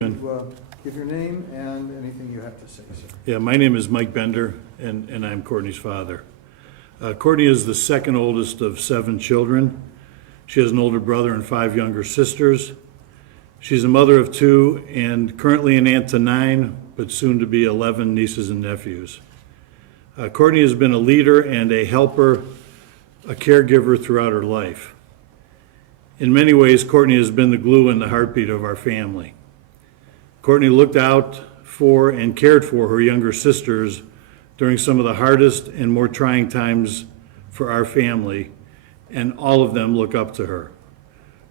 Give your name and anything you have to say, sir. Yeah, my name is Mike Bender, and I'm Courtney's father. Courtney is the second oldest of 7 children. She has an older brother and 5 younger sisters. She's a mother of 2 and currently an aunt to 9, but soon to be 11 nieces and nephews. Courtney has been a leader and a helper, a caregiver throughout her life. In many ways, Courtney has been the glue and the heartbeat of our family. Courtney looked out for and cared for her younger sisters during some of the hardest and more trying times for our family, and all of them look up to her.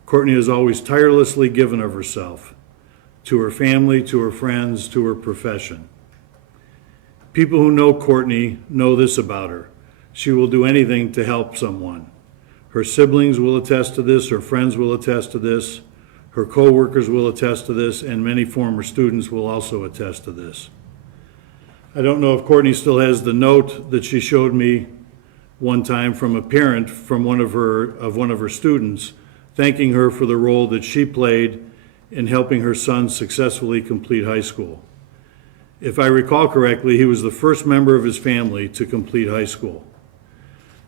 Courtney has always tirelessly given of herself to her family, to her friends, to her profession. People who know Courtney know this about her. She will do anything to help someone. Her siblings will attest to this, her friends will attest to this, her co-workers will attest to this, and many former students will also attest to this. I don't know if Courtney still has the note that she showed me one time from a parent from one of her students, thanking her for the role that she played in helping her son successfully complete high school. If I recall correctly, he was the first member of his family to complete high school.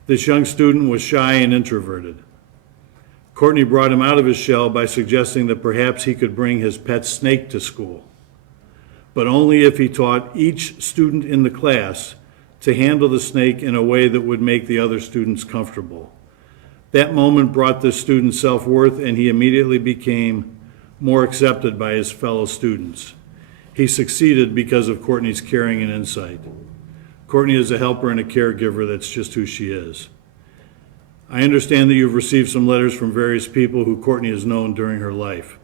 This young student was shy and introverted. Courtney brought him out of his shell by suggesting that perhaps he could bring his pet snake to school, but only if he taught each student in the class to handle the snake in a way that would make the other students comfortable. That moment brought this student's self-worth, and he immediately became more accepted by his fellow students. He succeeded because of Courtney's caring and insight. Courtney is a helper and a caregiver. That's just who she is. I understand that you've received some letters from various people who Courtney has known during her life.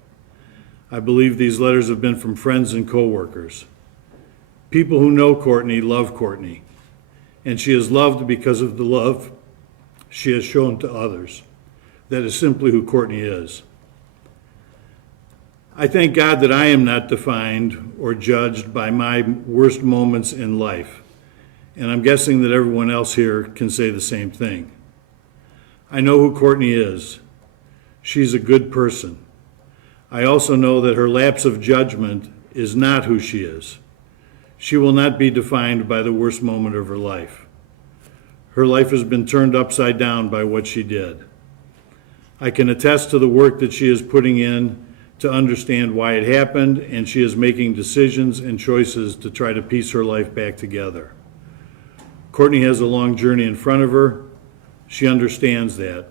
I believe these letters have been from friends and co-workers. People who know Courtney love Courtney, and she is loved because of the love she has shown to others. That is simply who Courtney is. I thank God that I am not defined or judged by my worst moments in life, and I'm guessing that everyone else here can say the same thing. I know who Courtney is. She's a good person. I also know that her lapse of judgment is not who she is. She will not be defined by the worst moment of her life. Her life has been turned upside down by what she did. I can attest to the work that she is putting in to understand why it happened, and she is making decisions and choices to try to piece her life back together. Courtney has a long journey in front of her. She understands that.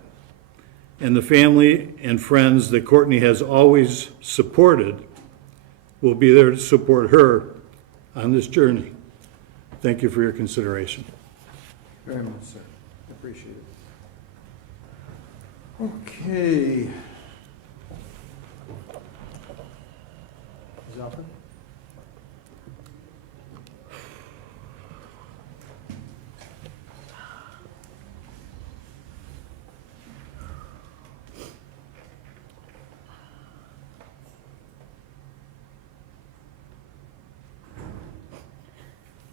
And the family and friends that Courtney has always supported will be there to support her on this journey. Thank you for your consideration. Very much, sir. Appreciate it. Okay. Ms. Alford?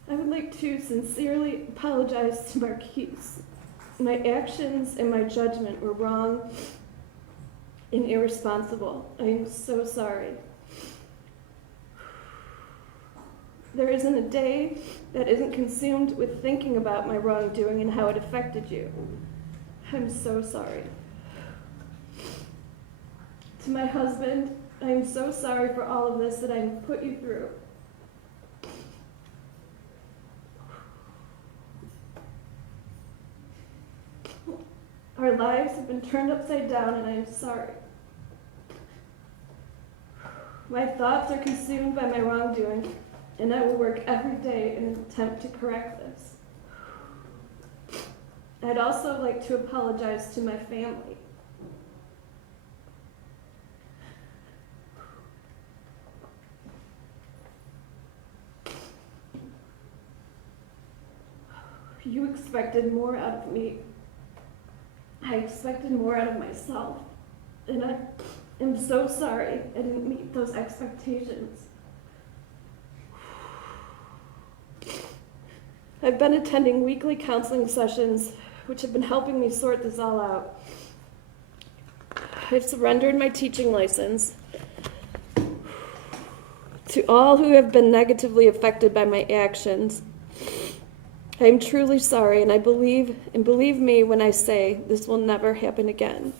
I would like to sincerely apologize to Marquise. My actions and my judgment were wrong and irresponsible. I am so sorry. There isn't a day that isn't consumed with thinking about my wrongdoing and how it affected you. I'm so sorry. To my husband, I am so sorry for all of this that I've put you through. Our lives have been turned upside down, and I am sorry. My thoughts are consumed by my wrongdoing, and I will work every day in an attempt to correct this. I'd also like to apologize to my family. You expected more out of me. I expected more out of myself, and I am so sorry I didn't meet those expectations. I've been attending weekly counseling sessions, which have been helping me sort this all out. I've surrendered my teaching license. To all who have been negatively affected by my actions, I am truly sorry, and believe me when I say this will never happen again.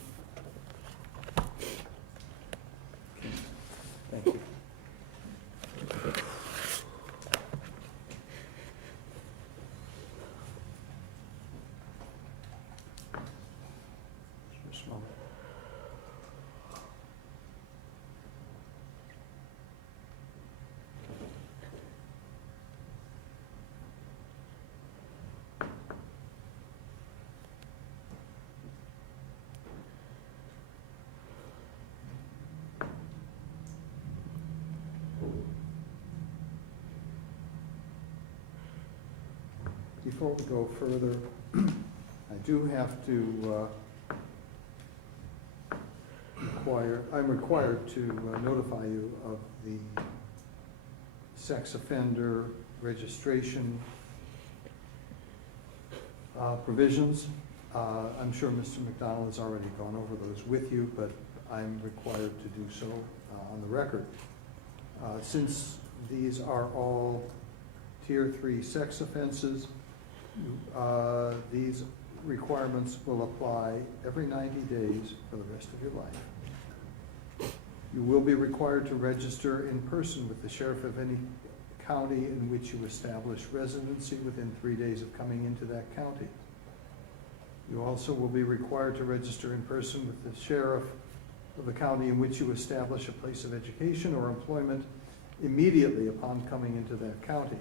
Thank you. Just a moment. Before we go further, I do have to I'm required to notify you of the sex offender registration provisions. I'm sure Mr. McDonald has already gone over those with you, but I'm required to do so on the record. Since these are all Tier 3 sex offenses, these requirements will apply every 90 days for the rest of your life. You will be required to register in person with the sheriff of any county in which you establish residency within 3 days of coming into that county. You also will be required to register in person with the sheriff of the county in which you establish a place of education or employment immediately upon coming into that county.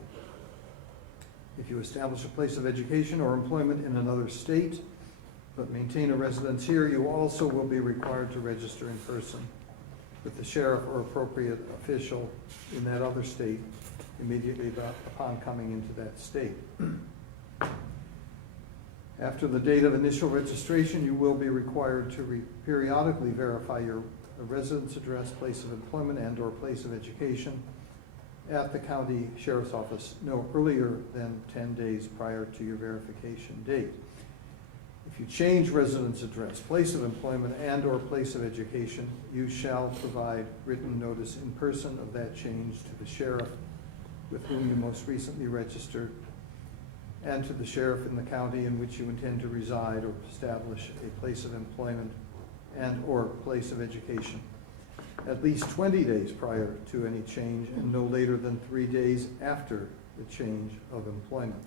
If you establish a place of education or employment in another state, but maintain a residence here, you also will be required to register in person with the sheriff or appropriate official in that other state immediately upon coming into that state. After the date of initial registration, you will be required to periodically verify your residence address, place of employment, and/or place of education at the county sheriff's office no earlier than 10 days prior to your verification date. If you change residence address, place of employment, and/or place of education, you shall provide written notice in person of that change to the sheriff with whom you most recently registered, and to the sheriff in the county in which you intend to reside or establish a place of employment and/or place of education, at least 20 days prior to any change and no later than 3 days after the change of employment.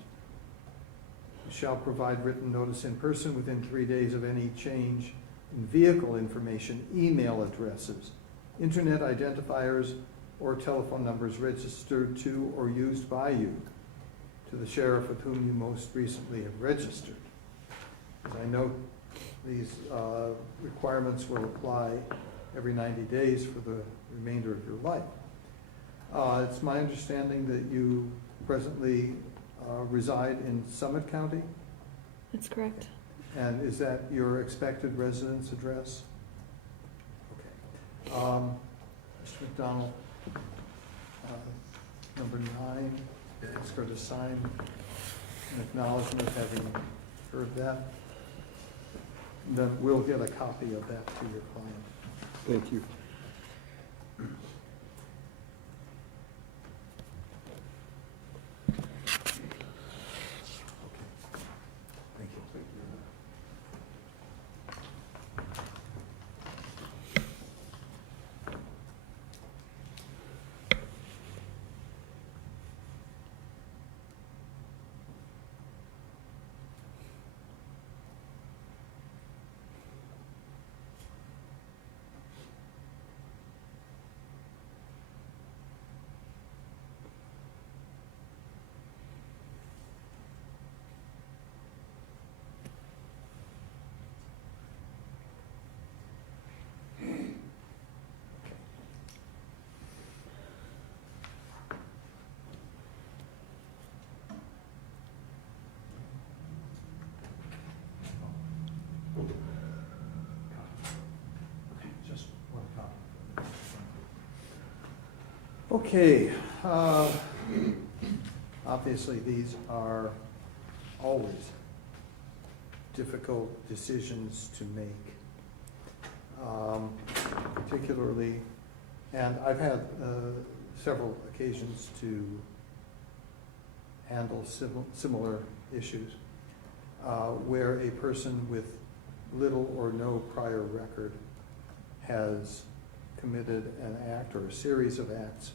You shall provide written notice in person within 3 days of any change in vehicle information, email addresses, internet identifiers, or telephone numbers registered to or used by you to the sheriff with whom you most recently have registered. As I note, these requirements will apply every 90 days for the remainder of your life. It's my understanding that you presently reside in Summit County, That's correct. and is that your expected residence address? Okay. Mr. McDonald, number 9, ask her to sign an acknowledgement of having heard that. And then we'll get a copy of that to your client. Thank you. Thank you. Just one copy. Okay. Obviously, these are always difficult decisions to make, particularly, and I've had several occasions to handle similar issues, where a person with little or no prior record has committed an act or a series of acts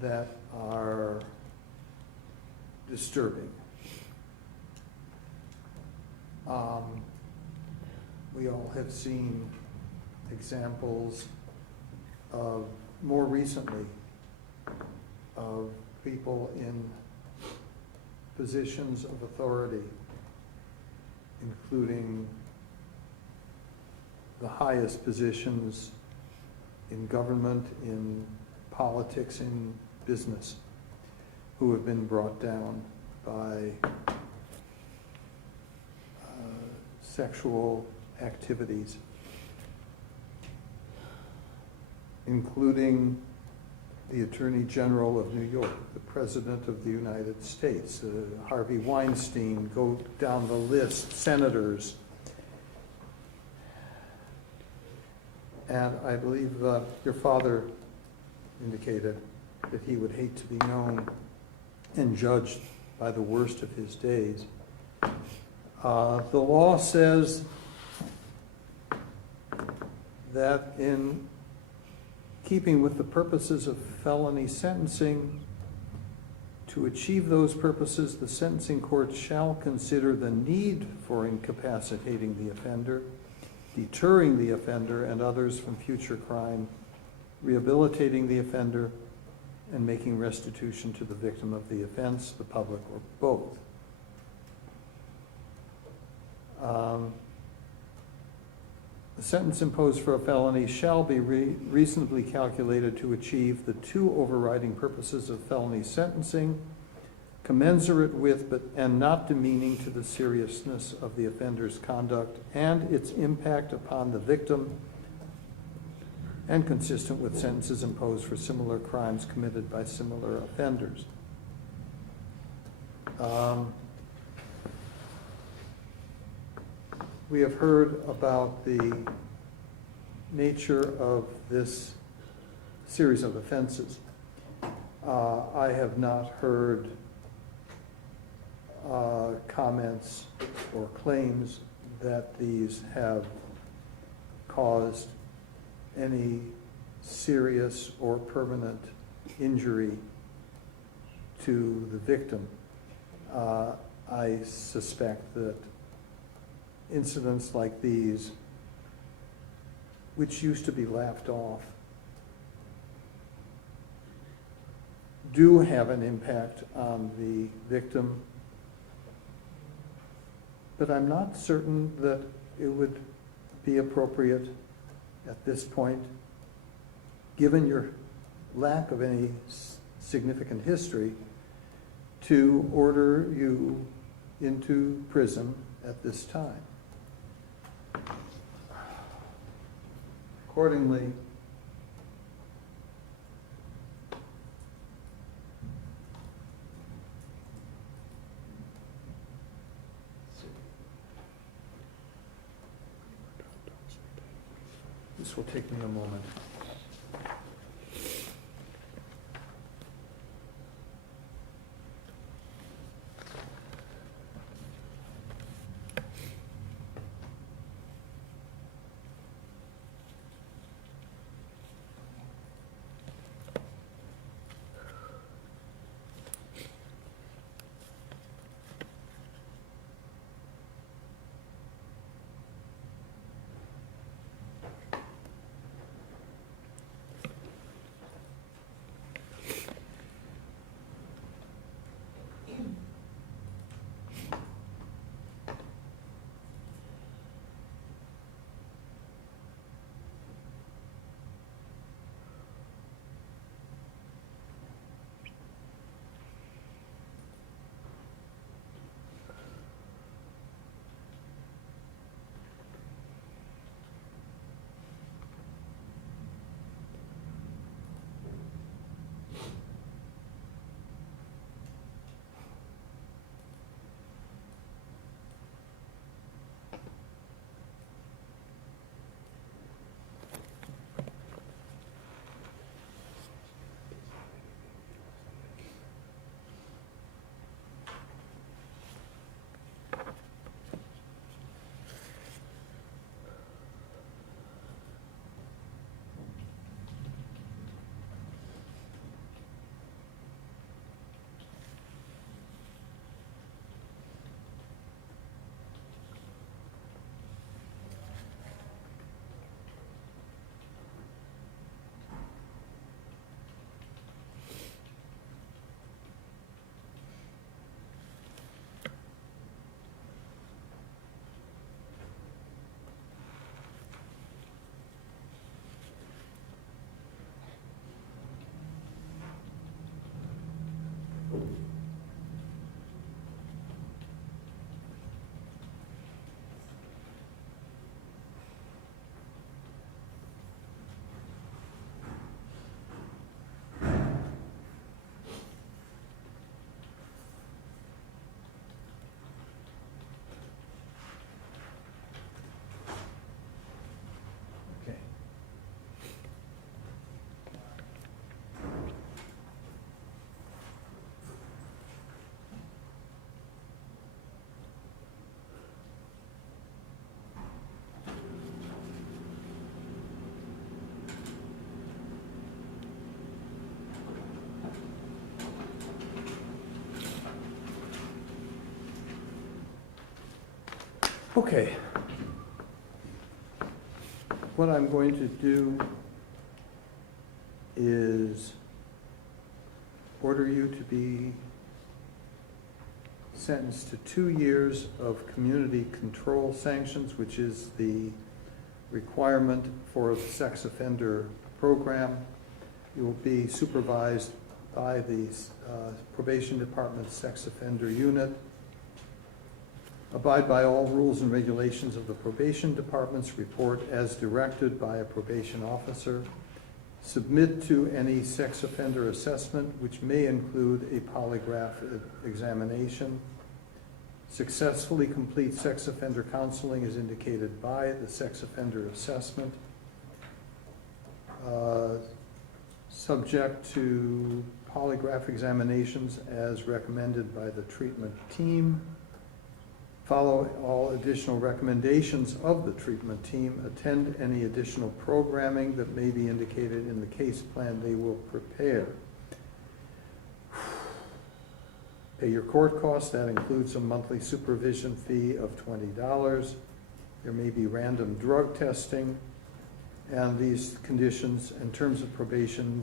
that are disturbing. We all have seen examples of, more recently, of people in positions of authority, including the highest positions in government, in politics, in business, who have been brought down by sexual activities, including the Attorney General of New York, the President of the United States, Harvey Weinstein, go down the list, senators. And I believe your father indicated that he would hate to be known and judged by the worst of his days. The law says that in keeping with the purposes of felony sentencing, to achieve those purposes, the sentencing court shall consider the need for incapacitating the offender, deterring the offender and others from future crime, rehabilitating the offender, and making restitution to the victim of the offense, the public, or both. The sentence imposed for a felony shall be reasonably calculated to achieve the two overriding purposes of felony sentencing, commensurate with and not demeaning to the seriousness of the offender's conduct and its impact upon the victim, and consistent with sentences imposed for similar crimes committed by similar offenders. We have heard about the nature of this series of offenses. I have not heard comments or claims that these have caused any serious or permanent injury to the victim. I suspect that incidents like these, which used to be laughed off, do have an impact on the victim, but I'm not certain that it would be appropriate at this point, given your lack of any significant history, to order you into prison at this time. Accordingly, this will take me a moment. Okay. What I'm going to do is order you to be sentenced to 2 years of community control sanctions, which is the requirement for the sex offender program. You will be supervised by the probation department sex offender unit. Abide by all rules and regulations of the probation department's report as directed by a probation officer. Submit to any sex offender assessment, which may include a polygraph examination. Successfully complete sex offender counseling as indicated by the sex offender assessment. Subject to polygraph examinations as recommended by the treatment team. Follow all additional recommendations of the treatment team. Attend any additional programming that may be indicated in the case plan they will prepare. Pay your court costs. That includes a monthly supervision fee of $20. There may be random drug testing, and these conditions and terms of probation